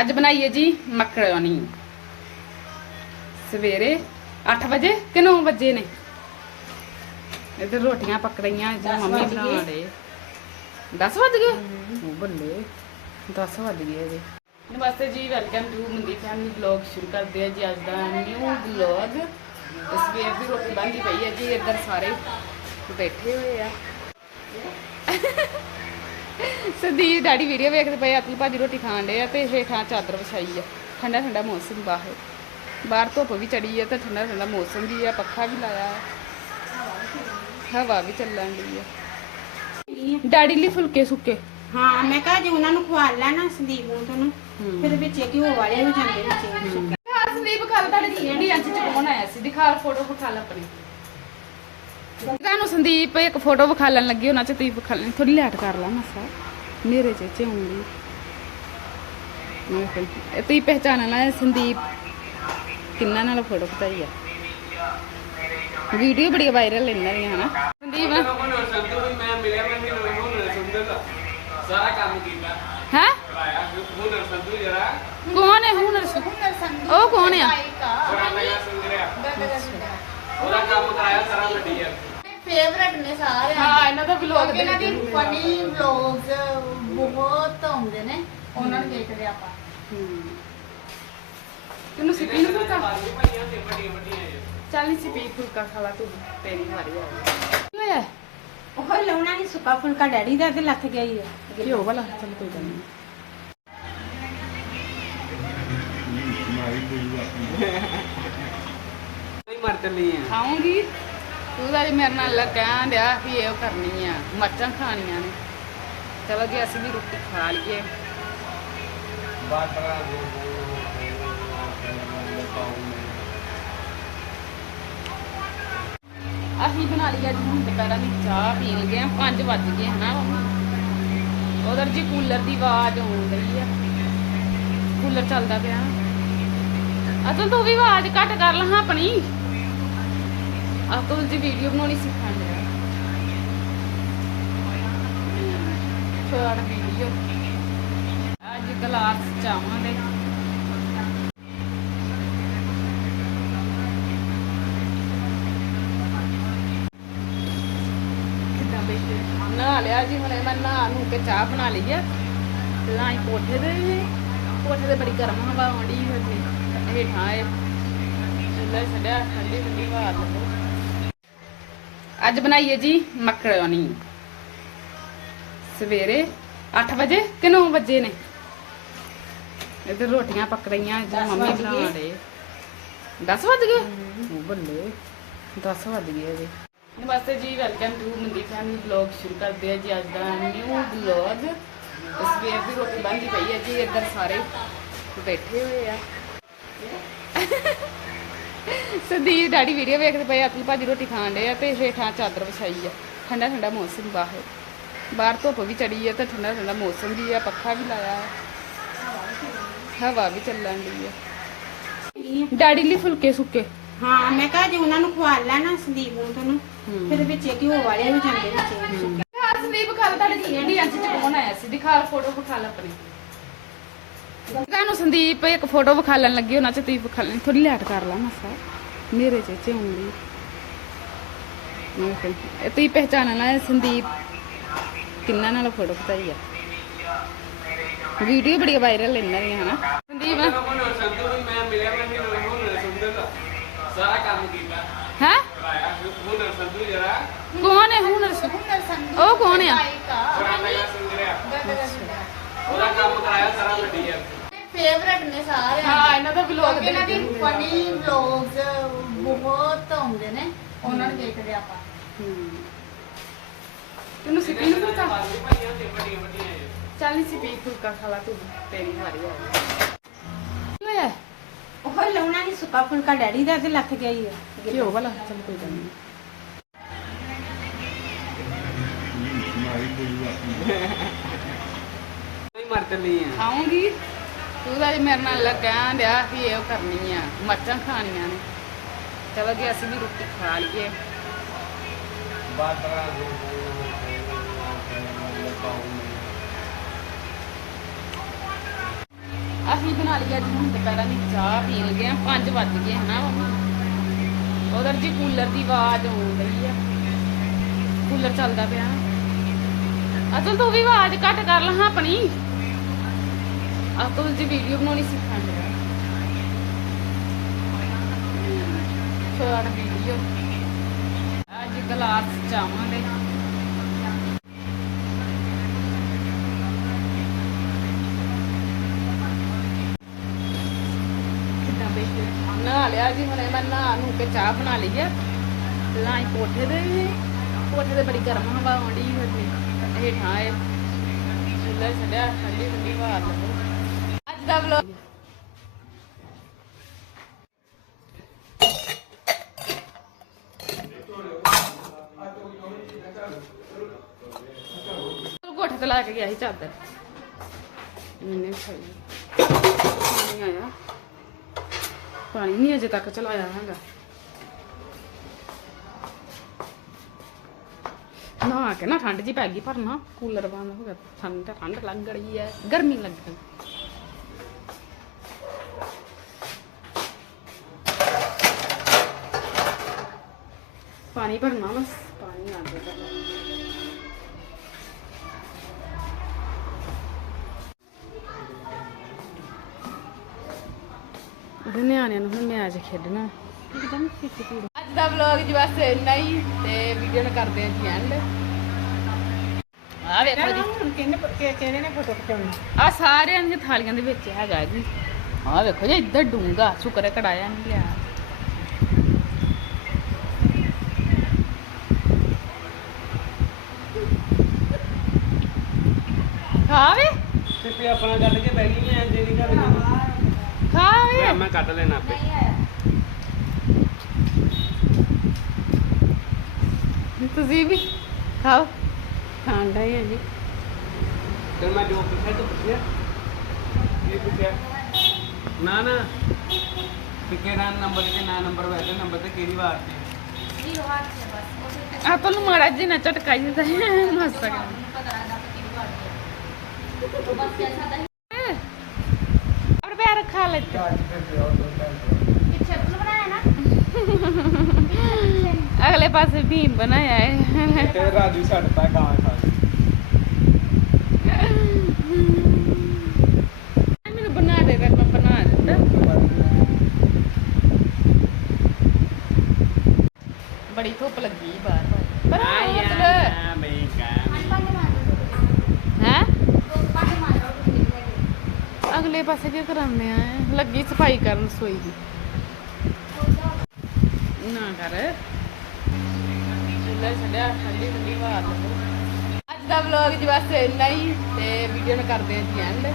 ਅੱਜ ਬਣਾਈਏ ਜੀ ਮਕਰੋਨੀ। ਸਵੇਰੇ 8 ਵਜੇ ਕਿ 9 ਵਜੇ ਨੇ? ਇੱਧਰ ਰੋਟੀਆਂ ਪੱਕ ਰਹੀਆਂ ਜੀ ਮੰਮੀ ਬਣਾ। ਰਹੇ। 10 ਵਜ ਗਏ? ਉਹ ਬੱਲੇ 10 ਵਜ ਗਏ ਜੀ ਨਮਸਤੇ ਜੀ welcome to Mandi family vlog ਸ਼ੁਰੂ ਕਰਦੇ ਆ ਜੀ ਅੱਜ ਦਾ ਨਿਊ ਵਲੌਗ ਸਵੇਰ ਦੀ ਰੋਟੀ ਬਣਦੀ ਪਈ ਹੈ ਜੀ ਇੱਧਰ ਸਾਰੇ ਬੈਠੇ ਹੋਏ ਆ। ਸੰਦੀਪ ਡੈਡੀ ਵੀਡੀਓ ਵੇਖਦੇ ਪਏ ਅਤਲ ਭਾਜੀ ਰੋਟੀ ਖਾਣ ਡੇ ਆ ਤੇ ਹੇਠਾਂ ਚਾਦਰ ਵਿਛਾਈ ਆ। ਠੰਡਾ ਠੰਡਾ ਮੌਸਮ ਬਾਹਰ। ਬਾਹਰ ਧੁੱਪ ਵੀ ਚੜੀ ਆ ਤੇ ਠੰਡਾ ਠੰਡਾ ਮੌਸਮ ਵੀ ਆ ਪੱਖਾ ਵੀ ਲਾਇਆ। ਹਵਾ ਵੀ ਚੱਲਣ ਦੀ ਆ। ਡੈਡੀ ਲਈ ਫੁਲਕੇ ਸੁੱਕੇ। ਹਾਂ ਮੈਂ ਕਹਾ ਜੇ ਉਹਨਾਂ ਨੂੰ ਖਵਾ ਲੈਣਾ ਸੰਦੀਪ ਨੂੰ ਤੁਹਾਨੂੰ ਫਿਰ ਵਿੱਚ ਘਿਓ ਵਾਲੇ ਹੋ ਜਾਂਦੇ ਵਿੱਚ। ਹਾਂ। ਸੰਦੀਪ ਕੱਲ ਤੁਹਾਡੇ ਇੰਡੀਆ ਚ ਕੌਣ ਆਇਆ ਸੀ? ਦਿਖਾ ਫੋਟੋ ਵਿਖਾ ਲੈ ਆਪਣੀ। ਤੁਹਾਨੂੰ ਸੰਦੀਪ ਇੱਕ ਫੋਟੋ ਵਿਖਾ ਲੈਣ ਲੱਗੀ ਉਹਨਾਂ ਚ ਤੁਸੀਂ ਵਿਖਾ ਲੈਣੀ ਥੋੜੀ ਲੈਟ ਕਰ ਲਾ ਮਸਾ। ਮੈਂ ਕਿਹਾ, ਇਹ ਤੁਸੀਂ ਪਹਿਚਾਨਣਾ ਹੈ ਸੰਦੀਪ ਕਿੰਨਾ ਨਾਲ ਫੋਟੋ ਖਿਚਾਈ ਆ? ਵੀਡੀਓ ਬੜੀ ਵਾਇਰਲ ਇਹਨਾਂ ਦੀਆਂ ਹਨਾ? ਸੰਦੀਪ। ਮੈਂ ਮਿਲਿਆ ਮੈਂ ਹੁਣ ਸੰਧੂ ਦਾ ਸਾਰਾ ਕੰਮ ਕੀਤਾ ਹੈ? ਕਰਾਇਆ ਹੁਣ ਸੰਧੂ ਜਰਾ ਕੌਣ ਹੈ ਹੁਨਰ ਉਹ ਕੌਣ ਆ ਕਰਾਇਆ ਸੰਗਰਿਆ ਉਹਦਾ ਕੰਮ ਕਰਾਇਆ ਸਾਰਾ ਵੱਡੀ ਆ ਫੇਵਰਟ ਨੇ ਸਾਰੇ ਹਾਂ ਇਹਨਾਂ ਦਾ ਵਲੌਗ ਦੇ ਇਹਨਾਂ ਦੀ ਫਨੀ ਵਲੌਗਸ ਬਹੁਤ ਆਉਂਦੇ ਨੇ ਉਹਨਾਂ ਨੂੰ ਦੇਖਦੇ ਆਪਾਂ। ਤੈਨੂੰ ਸਿੱਪੀ ਨੂੰ ਫੁਲਕਾ? ਚੱਲ ਨੀ ਸਿੱਪੀ ਫੁਲਕਾ ਖਾ ਲਾ ਤੂੰ ਤੇਰੀ ਵਾਰੀ ਆ ਕੀ ਹੋਇਆ ਉਹ ਲਾਉਣਾ ਨਹੀਂ ਸੁੱਕਾ ਫੁਲਕਾ ਡੈਡੀ ਦਾ ਤੇ ਲੱਥ ਗਿਆ ਹੀ ਆ। ਘਿਓ ਵਾਲਾ ਚੱਲ ਕੋਈ ਗੱਲ ਨਹੀਂ ਨਹੀਂ ਮਰ ਚੱਲੀ ਆ। ਖਾਉਂਗੀ ਤੂੰ ਤਾਂ ਅੱਜ ਮੇਰੇ ਨਾਲ ਕਹਿਣ ਡਿਆ ਵੀ ਇਹ ਕਰਨੀ ਆ ਮਰਚਾਂ ਖਾਣੀਆਂ ਨੇ। ਚਲੋ ਜੀ ਅਸੀਂ ਵੀ ਰੋਟੀ ਖਾ ਲਈਏ। ਅਸੀਂ ਬਣਾ ਲਈ ਅੱਜ ਹੁਣ ਦੁਪਹਿਰਾਂ ਦੀ ਚਾਹ ਪੀਣ ਲੱਗੇ ਆ 5 ਵੱਜ ਗਏ ਹਨਾ। ਉਧਰ ਜੀ ਕੂਲਰ ਦੀ ਆਵਾਜ਼ ਆਉਣ ਰਹੀ ਆ। ਕੂਲਰ ਚੱਲਦਾ ਪਿਆ। ਅਤਲ ਤੂੰ ਵੀ ਆਵਾਜ਼ ਘੱਟ ਕਰ ਲਾ ਹਾਂ ਆਪਣੀ ਅਤਲ ਜੀ ਵੀਡੀਓ ਬਣਾਉਣੀ ਸਿੱਖਣ ਡਿਆ ਛੋੜ ਵੀਡੀਓ ਅੱਜ ਕਲਾਸ ਚਾਵਾਂਗੇ ਕਿੱਦਾਂ ਲਿਆ ਜੀ, ਹੁਣੇ ਮੈਂ ਨਹਾ ਨੂੰ ਕੇ ਚਾਹ ਬਣਾ ਲਈ ਆ। ਤੇ ਕੋਠੇ ਦੇ ਕੋਠੇ ਤੇ ਬੜੀ ਗਰਮ ਹਵਾ ਆਉਂਦੀ ਹੁੰਦੀ ਹੇਠਾਂ ਆਏ। ਲੈ ਛੱਡਿਆ ਠੰਡੀ ਠੰਡੀ ਹਵਾ। ਲੱਗੇ ਅੱਜ ਬਣਾਈਏ ਜੀ ਮਕਰੋਨੀ ਸਵੇਰੇ 8 ਵਜੇ ਕਿ 9 ਵਜੇ ਨੇ? ਇੱਧਰ ਰੋਟੀਆਂ ਪੱਕ ਰਹੀਆਂ ਜੀ ਮੰਮੀ ਬਣਾ। ਰਹੇ। 10 ਵਜ ਗਏ? ਉਹ ਬੱਲੇ। 10 ਵਜ ਗਏ ਜੀ ਨਮਸਤੇ ਜੀ welcome to Mandi family vlog. ਸ਼ੁਰੂ ਕਰਦੇ ਆ ਜੀ ਅੱਜ ਦਾ ਨਿਊ ਵਲੌਗ ਸਵੇਰ ਦੀ ਰੋਟੀ ਬਣਦੀ ਪਈ ਹੈ ਜੀ ਇੱਧਰ ਸਾਰੇ ਬੈਠੇ ਹੋਏ ਆ। ਸੰਦੀਪ ਡੈਡੀ ਵੀਡੀਓ ਵੇਖਦੇ ਪਏ ਅਤਲ ਭਾਜੀ ਰੋਟੀ ਖਾਣ ਡੇ ਆ ਤੇ ਹੇਠਾਂ ਚਾਦਰ ਵਿਛਾਈ ਆ। ਠੰਡਾ ਠੰਡਾ ਮੌਸਮ ਬਾਹਰ। ਬਾਹਰ ਧੁੱਪ ਵੀ ਚੜੀ ਆ ਤੇ ਠੰਡਾ ਠੰਡਾ ਮੌਸਮ ਵੀ ਆ ਪੱਖਾ ਵੀ ਲਾਇਆ ਹਵਾ ਵੀ ਚੱਲਣ ਦੀ ਆ। ਡੈਡੀ ਲਈ ਫੁਲਕੇ ਸੁੱਕੇ। ਹਾਂ ਮੈਂ ਕਹਾ ਜੇ ਉਹਨਾਂ ਨੂੰ ਖਵਾ ਲੈਣਾ ਸੰਦੀਪ ਨੂੰ ਤੁਹਾਨੂੰ ਫਿਰ ਵਿੱਚ ਘਿਓ ਵਾਲੇ ਹੋ ਜਾਂਦੇ ਵਿੱਚ। ਸੰਦੀਪ ਕੱਲ ਤੁਹਾਡੇ ਇੰਡੀਆ ਚ ਕੌਣ ਆਇਆ ਸੀ? ਦਿਖਾ ਫੋਟੋ ਵਿਖਾ ਲੈ ਆਪਣੀ। ਤੁਹਾਨੂੰ ਸੰਦੀਪ ਇੱਕ ਫੋਟੋ ਵਿਖਾ ਲੈਣ ਲੱਗੀ ਉਹਨਾਂ ਚ ਤੁਸੀਂ ਵਿਖਾ ਲੈਣੀ ਥੋੜੀ ਲੈਟ ਕਰ ਲਾ ਮਸਾ ਮੇਰੇ ਚ ਚ ਆਉਂਦੀ ਮੈਂ ਇਹ ਤੁਸੀਂ ਪਹਿਚਾਨਣਾ ਹੈ ਸੰਦੀਪ ਕਿੰਨਾ ਨਾਲ ਫੋਟੋ ਖਿਚਾਈ ਆ। ਵੀਡੀਓ ਬੜੀ ਵਾਇਰਲ ਇਹਨਾਂ ਦੀਆਂ ਹਨਾ। ਸੰਦੀਪ। ਹੁਣ ਸੰਧੂ ਮੈਂ ਮਿਲਿਆ ਮੈਂ ਹੁਣ ਹੁਣ ਸੰਧੂ ਦਾ ਸਾਰਾ ਕੰਮ ਕੀਤਾ ਹੈ? ਹੁਣ ਸੰਧੂ ਜਰਾ ਕੌਣ ਹੈ ਹੁਨਰ ਉਹ ਕੌਣ ਆ ਕਰਾਇਆ ਸੰਗਰਿਆ ਉਹਦਾ ਕੰਮ ਕਰਾਇਆ ਸਾਰਾ ਵੱਡੀ ਆ ਫੇਵਰਟ ਨੇ ਸਾਰੇ ਹਾਂ ਇਹਨਾਂ ਦਾ ਵਲੌਗ ਦੇ ਇਹਨਾਂ ਦੀ ਫਨੀ ਵਲੌਗਸ ਬਹੁਤ ਆਉਂਦੇ ਨੇ ਉਹਨਾਂ ਨੂੰ ਦੇਖਦੇ ਆਪਾਂ। ਤੈਨੂੰ ਸਿੱਪੀ ਨੂੰ ਫੁਲਕਾ ਭਾਈਆਂ ਤੇ ਵੱਡੀਆਂ ਵੱਡੀਆਂ ਆ ਚੱਲ ਨੀ ਸਿੱਪੀ ਫੁਲਕਾ ਖਾ ਲਾ ਤੂੰ। ਤੇਰੀ ਵਾਰੀ ਆ। ਹੋਇਆ ਉਹ ਲਾਉਣਾ ਨਹੀਂ ਸੁੱਕਾ ਫੁਲਕਾ ਡੈਡੀ ਦਾ ਤੇ ਲੱਥ ਗਿਆ ਹੀ ਆ। ਘਿਓ ਵਾਲਾ? ਚੱਲ ਕੋਈ ਗੱਲ ਨਹੀਂ ਨਹੀਂ ਮਰ ਚੱਲੀ ਆ। ਖਾਉਂਗੀ ਤੂੰ ਤਾਂ ਮੇਰੇ ਨਾਲ ਕਹਿਣ ਡਿਆ ਵੀ ਇਹ ਕਰਨੀ ਆ ਮਰਚਾਂ ਖਾਣੀਆਂ ਨੇ। ਚਲੋ ਜੀ ਅਸੀਂ ਵੀ ਰੋਟੀ ਖਾ ਲਈਏ। ਅਸੀਂ ਬਣਾ ਲਈ ਅੱਜ ਹੁਣ ਦੁਪਹਿਰਾਂ ਦੀ ਚਾਹ ਪੀਣ ਲੱਗੇ ਆ 5 ਵੱਜ ਗਏ ਹਨਾ ਉਧਰ ਜੀ ਕੂਲਰ ਦੀ ਆਵਾਜ਼ ਆਉਣ ਰਹੀ ਆ। ਕੂਲਰ ਚੱਲਦਾ ਪਿਆ। ਅਸਲ ਤੂੰ ਵੀ ਆਵਾਜ਼ ਘੱਟ ਕਰ ਲਾ ਹਾਂ ਆਪਾਂ ਅਸਲ ਜੀ ਵੀਡੀਓ ਬਣਾਉਣੀ ਸਿੱਖਣ ਲਿਆ ਸ਼ਾਰਟ ਵੀਡੀਓ ਅੱਜ ਕਲਾਸ ਚਾਵਾਂਗੇ ਕਿੱਦਾਂ ਨਹਾ ਲਿਆ ਜੀ ਹੁਣੇ, ਮੈਂ ਨਹਾ ਨੂੰ ਕੇ ਚਾਹ ਬਣਾ ਲਈ ਆ। ਪਹਿਲਾਂ ਕੋਠੇ ਦੇ ਕੋਠੇ ਤੇ ਬੜੀ ਗਰਮ ਹਵਾ ਆਉਂਦੀ ਹੋਈ ਹੇਠਾਂ ਆਏ। ਚੁੱਲ੍ਹਾ ਛੱਡਿਆ ਠੰਡੀ ਠੰਡੀ ਹਵਾ ਲੱਗੋ ਦਾ ਵਲੋਗ ਕੋਠੇ ਤੇ ਲਾ ਕੇ ਗਿਆ ਸੀ ਚਾਦਰ। ਇਹਨੇ ਖਾਈ। ਪਾਣੀ ਆਇਆ। ਪਾਣੀ ਨਹੀਂ ਅਜੇ ਤੱਕ ਚਲਾਇਆ ਹੈਗਾ। ਨਾ ਕੇ ਨਾ ਠੰਡ ਜੀ ਪੈ ਗਈ, ਪਰ ਨਾ ਕੂਲਰ ਬੰਦ ਹੋ ਗਿਆ। ਠੰਡ ਠੰਡ ਲੱਗ ਰਹੀ ਹੈ, ਗਰਮੀ ਲੱਗ ਰਹੀ। ਪਾਣੀ ਭਰਨਾ ਬਸ ਪਾਣੀ ਆ ਗਿਆ ਉਹਦੇ ਨਿਆਣਿਆਂ ਨੂੰ ਹੁਣ ਮੈਚ ਖੇਡਣਾ। ਅੱਜ ਦਾ ਵਲੌਗ ਜੀ ਬਸ ਇੰਨਾ ਹੀ ਤੇ ਵੀਡੀਓ ਨੂੰ ਕਰਦੇ ਹਾਂ ਜੀ ਐਂਡ ਆ ਵੇਖੋ ਜੀ। ਹੁਣ ਕਿਹਨੇ ਕਿ- ਕਿਹੜੇ ਨੇ ਫੋਟੋ ਖਿਚਾਉਣੀ? ਆ ਸਾਰਿਆਂ ਦੀਆਂ ਥਾਲੀਆਂ ਦੇ ਵਿੱਚ ਹੈਗਾ ਜੀ। ਆ ਵੇਖੋ ਜੀ ਇੱਧਰ ਡੂੰਗਾ ਸ਼ੁਕਰ ਹੈ ਕੜਾਇਆ ਨਹੀਂ ਲਿਆ ਖਾ ਵੇ ਤੇ ਆਪਣਾ ਕੱਢ ਕੇ ਬਹਿ ਗਈ ਐ ਤੇਰੀ ਘਰ ਦੀ। ਖਾ ਵੇ ਮੈਂ ਮੈਂ ਕੱਢ ਲੈਣਾ ਆਪੇ। ਤੁਸੀਂ ਵੀ ਖਾਓ। ਖਾਂਦਾ ਹੀ ਹੈ ਜੀ। ਫਿਰ ਮੈਂ ਜੋ ਪੁੱਛਿਆ ਤੂੰ ਪੁੱਛਿਆ। ਇਹ ਪੁੱਛਿਆ। ਨਾ ਨਾ। ਤੇ ਕਿਹੜਾ ਨੰਬਰ ਤੇ ਨਾ ਨੰਬਰ ਵੈਸੇ ਨੰਬਰ ਤੇ ਕਿਹੜੀ ਵਾਰ ਤੇ? ਆ ਤੁਹਾਨੂੰ ਮਾੜਾ ਜਿਹਾ ਨਾ ਝਟਕਾ ਜਿਹਾ ਤਾਂ ਮਸਤ ਕਰ ਆਪਣੇ ਪੈਰ ਖਾ ਲੈਤੇ ਅਗਲੇ ਪਾਸੇ ਭੀਮ ਬਣਾਇਆ ਹੈ। ਤੇ ਰਾਜੂ ਛੱਡਤਾ ਗਾਂ ਖਾ ਮੈਨੂੰ ਬਣਾ ਦੇ ਫਿਰ ਮੈਂ ਬਣਾ ਦਿੰਦਾ। ਬੜੀ ਧੁੱਪ ਲੱਗੀ ਬਾਹਰ। ਪਰ ਮਤਲਬ ਮੈਂ ਕਹਾਂ ਹੈ ਅਗਲੇ ਪਾਸੇ ਕੀ ਕਰਾਉਂਦੇ ਆ ਲੱਗੀ ਸਫ਼ਾਈ ਕਰਨ ਸੋਈ ਦੀ। ਨਾ ਕਰ। ਚੁੱਲ੍ਹਾ ਛੱਡਿਆ ਠੰਡੀ ਠੰਡੀ ਹਵਾ ਲੱਗੋ ਅੱਜ ਦਾ ਵਲੌਗ ਜੀ ਬਸ ਇੰਨਾ ਹੀ ਤੇ ਵੀਡੀਓ ਨੂੰ ਕਰਦੇ ਹਾਂ ਜੀ ਐਂਡ